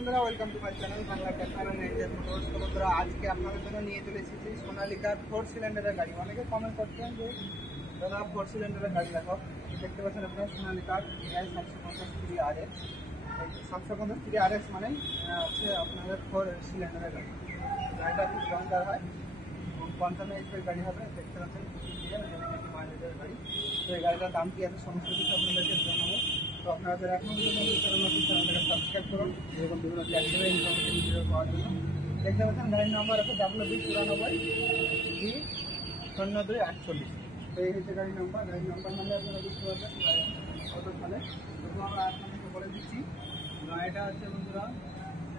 বন্ধুরা, welcome to my channel Bangla tractor and Ranger Motors. তো বন্ধুরা, আজকে আপনাদের জন্য নিয়ে চলে এসেছি সোনালিকার 4 সিলিন্ডারের গাড়ি। অনেকে কমেন্ট করছেন যে দাদা 4 সিলিন্ডারের গাড়ি দেখো। দেখতে পাচ্ছেন আপনারা সোনালিকার AI 750 RS। 750 RS মানে হচ্ছে আপনাদের 4 সিলিন্ডারের গাড়ি। গাড়িটা খুব দমদার হয় এবং 55 HP গাড়ি হবে। দেখতে পাচ্ছেন মাইলেজের গাড়ি। তো এই গাড়িটার দাম কি আছে সমস্ত কিছু আপনাদেরকে জানাবো। তো আপনাদের এখন চ্যানেলটাকে সাবস্ক্রাইব করুন এবং বিভিন্ন ট্র্যাক্টরের ইনফরমেশন ভিডিও পাওয়ার জন্য। দেখতে পাচ্ছেন গাড়ির নাম্বার আছে WB94D0248। তো এই হচ্ছে গাড়ির নাম্বার মানে আপনারা বুঝতে পারবেন কত সালে। তো আমরা আপনাদেরকে বলে দিচ্ছি, গাড়িটা হচ্ছে বন্ধুরা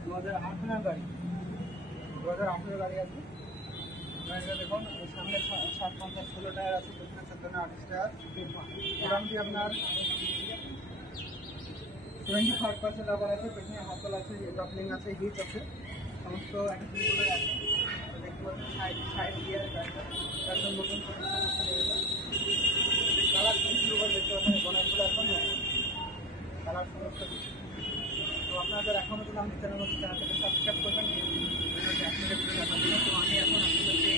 2018 গাড়ি। 2018 গাড়ি আছে গাড়িটা। দেখুন সামনে 7-5-16 টায়ার আছে, পেছনে 14-28 টায়ার। মোটামুটি আপনার 75% রাবার আছে, পেছনে হাতল আছে, কাপলিং আছে, হিট আছে, সমস্ত অ্যাক্সেসরিজগুলো আছে। দেখতে পাচ্ছেন সাইড গিয়ার গাড়িটা একদম নতুন কালার শুরু করে দেখতে পাচ্ছেন বনারগুলো এখন কালার সমস্ত কিছু। তো আপনাদের এখনও যদি আমি চ্যানেলটাকে সাবস্ক্রাইব করবেন তো আমি এখন আপনাদেরকে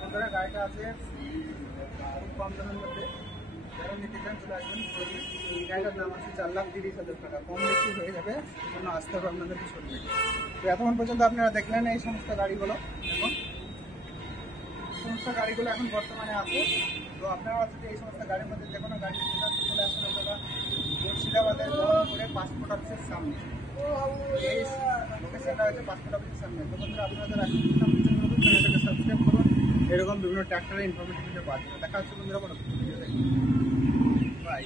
বন্ধুরা গাড়িটা আছে খুব কম দামের মধ্যে। যারা নিতে চান চলে আসবেন। এই গাড়িটার দাম আছে 4,30,000 টাকা। কম বেশি হয়ে যাবে, সেজন্য আসতে হবে আপনাদেরকে চলবে। তো এতক্ষণ পর্যন্ত আপনারা দেখলেন এই সমস্ত গাড়িগুলো। এখন সমস্ত গাড়িগুলো এখন বর্তমানে আছে। তো আপনারা হচ্ছে এই সমস্ত গাড়ির মধ্যে যে কোনো গাড়ি চলে আসেন আপনারা মুর্শিদাবাদের করে পাসপোর্ট অফিসের সামনে। এই লোকেশনটা হচ্ছে পাসপোর্ট অফিসের সামনে। তো বন্ধুরা, আপনাদের এখন চ্যানেলটাকে সাবস্ক্রাইব করুন এরকম বিভিন্ন ট্র্যাক্টরের ইনফরমেশন পাওয়ার জন্য। দেখা হচ্ছে বন্ধুরা, কোনো ভিডিও দেখুন। বাই।